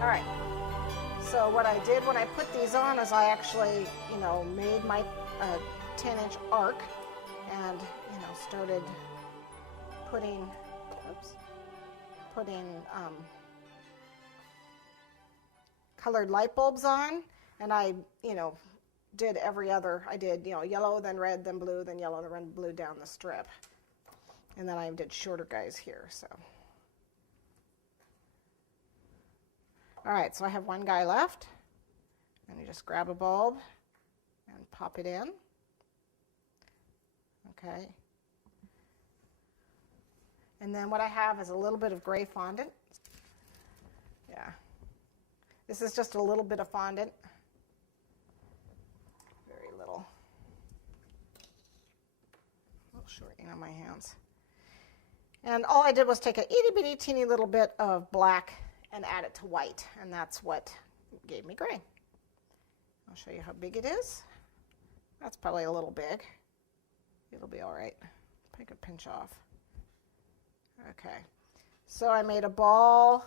All right. So what I did when I put these on is I actually, made my 10-inch arc and, started putting colored light bulbs on, and I, did every other. I did, yellow, then red, then blue, then yellow, then red, blue down the strip, and then I did shorter guys here. So, all right. So I have one guy left, and you just grab a bulb and pop it in. Okay. And then what I have is a little bit of gray fondant. Yeah. This is just a little bit of fondant. Very little. A little shortening on my hands. And all I did was take a itty bitty teeny little bit of black and add it to white. And that's what gave me gray. I'll show you how big it is. That's probably a little big. It'll be all right. Take a pinch off. Okay, so I made a ball,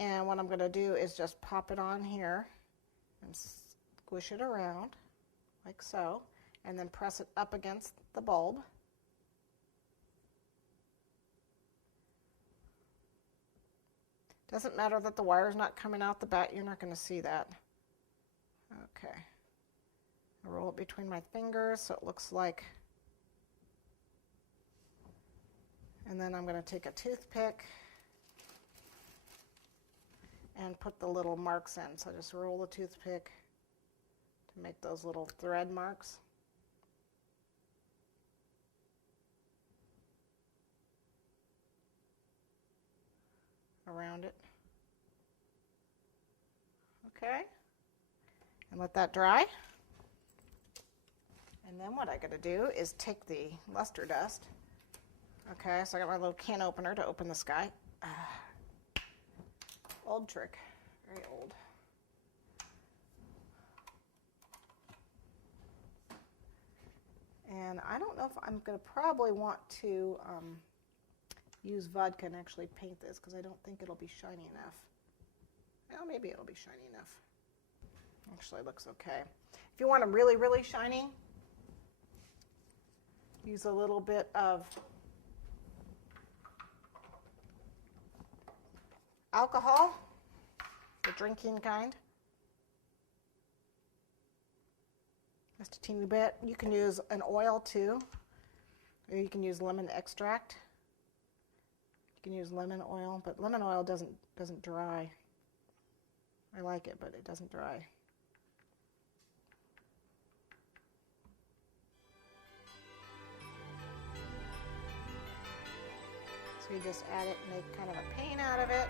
and what I'm going to do is just pop it on here and squish it around like so, and then press it up against the bulb. Doesn't matter that the wire's not coming out the back, you're not going to see that. Okay, I roll it between my fingers so it looks like. And then I'm going to take a toothpick and put the little marks in. So just roll the toothpick to make those little thread marks. Around it. Okay. And let that dry. And then what I got to do is take the luster dust. Okay, so I got my little can opener to open the sky. Old trick, very old. And I don't know if I'm going to probably want to use vodka and actually paint this because I don't think it'll be shiny enough. Well, maybe it'll be shiny enough. Actually, it looks okay. If you want them really, really shiny, use a little bit of alcohol, the drinking kind. Just a teeny bit. You can use an oil too, or you can use lemon extract. You can use lemon oil, but lemon oil doesn't dry. I like it, but it doesn't dry. So you just add it and make kind of a paint out of it.